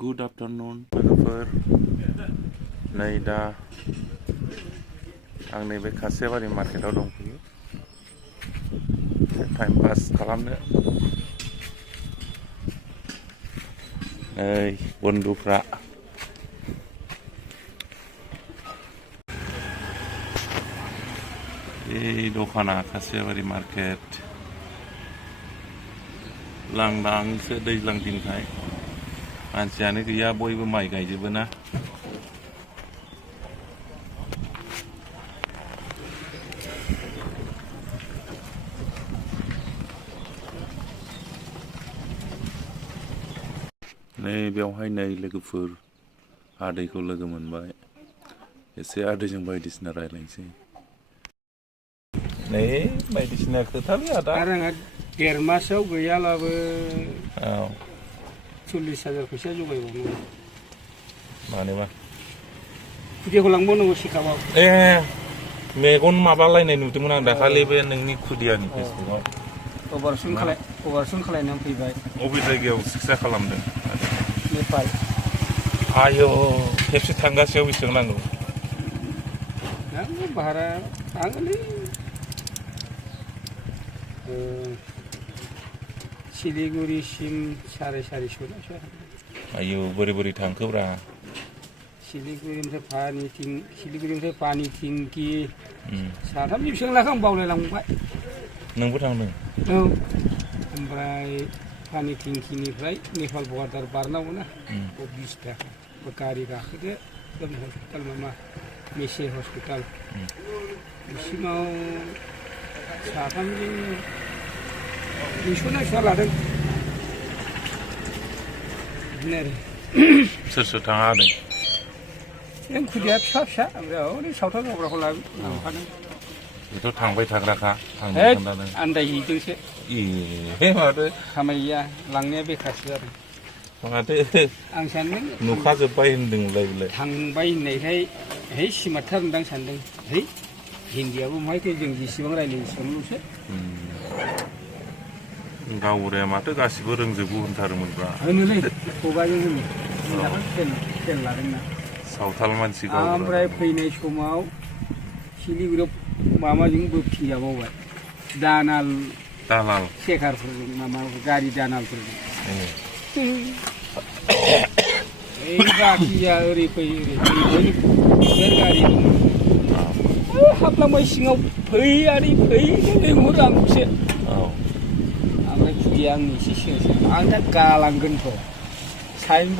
Good afternoon, लोगोफोर। नै दा आं नैबे खासेबारि मार्केटाव दंफैयो टाइम पास खालामनो। नै बन्धुफ्रा बे दखाना खासेबारि मार्केट लांदांसो दैज्लां दिनखाय मानसियानो गैया, बयबो माइ गायजोबो ना। नै बेवहाय नै लोगोफोर आदैखौ लोगो मोनबाय, एसे आदैजों बायदिसिना रायलायनोसै। नै बायदिसिना खोथालै आदा। आरो आंहा देर मासाव गैयालाबो 40,000 फैसा जगायबावनांगौ। मानोबा? खुदियाखौ लांबावनांगौ सिखाबाव। ए मेगन माबालायनाय नुदोंमोन आं दाखालि बे नोंनि खुदियानि फेसबुकआव। अपारेसन खालायनानै फैबाय। अबे जायगायाव सिकित्सा खालामदों? नेपाल। आयौ, खेबसे थांगासेयाव बेसेबां नांगौ? नांगौ भारा थाङोलै। सिलिगुरिसिम 450। आयौ, बोरै थांखोब्रा? सिलिगुरिनिफ्राय पानि थिंखि साथामनि बेसेबां लाखो आं बावलायलांबाय। नोंबो थांदों? औ, ओमफ्राय पानि थिंखिनिफ्राय नेपाल बर्डार बारनांगौ ना, 20 थाखा। गारि गाखोदो हस्पिटाल मwnसे हस्पिटाल बिसिमाव साथामजों 200 ना बेसेबां लादों। बिदिनो आरो। सोर थाङा होदों? जों खुदिया फिसा ओरै सावथाल मावग्राखौ लांफादों। बेथ' थांबाय थाग्राखा, आन्दायहैदोंसो। ए माथो खामायया, लांनाया बेखारसो जादों। माथो आं सानदों नुखाजोब्बाय होनदोंलाय बेलाय। थांबाय होननायखाय है सिमार्टथार होनदां सानदों। है हिन्दीयाबो महायथो, जों जेसेबां रायलायो एसेबांल'सो। गावबुराया माथो गासिबो रोंजोबो होनथारोमोनब्रा। होनोलै खुगाजों होनो, खेल लादोंना। सावथाल मानसि गावबुरा। ओमफ्राय फैनाय समाव सिलिगुरियाव माबाजों बोफिनजाबावबाय, दालाल सेखारफोरजों, गारि दालालफोरजों। बाखिया ओरै फैयो, ओरै गारि दं। हाबलांबाय सिङाव, फै लिंहरो आंखौसो। ओमफ्राय खुदिया आंनि एसे सिगांसो, आं दा गालांगोनथ'।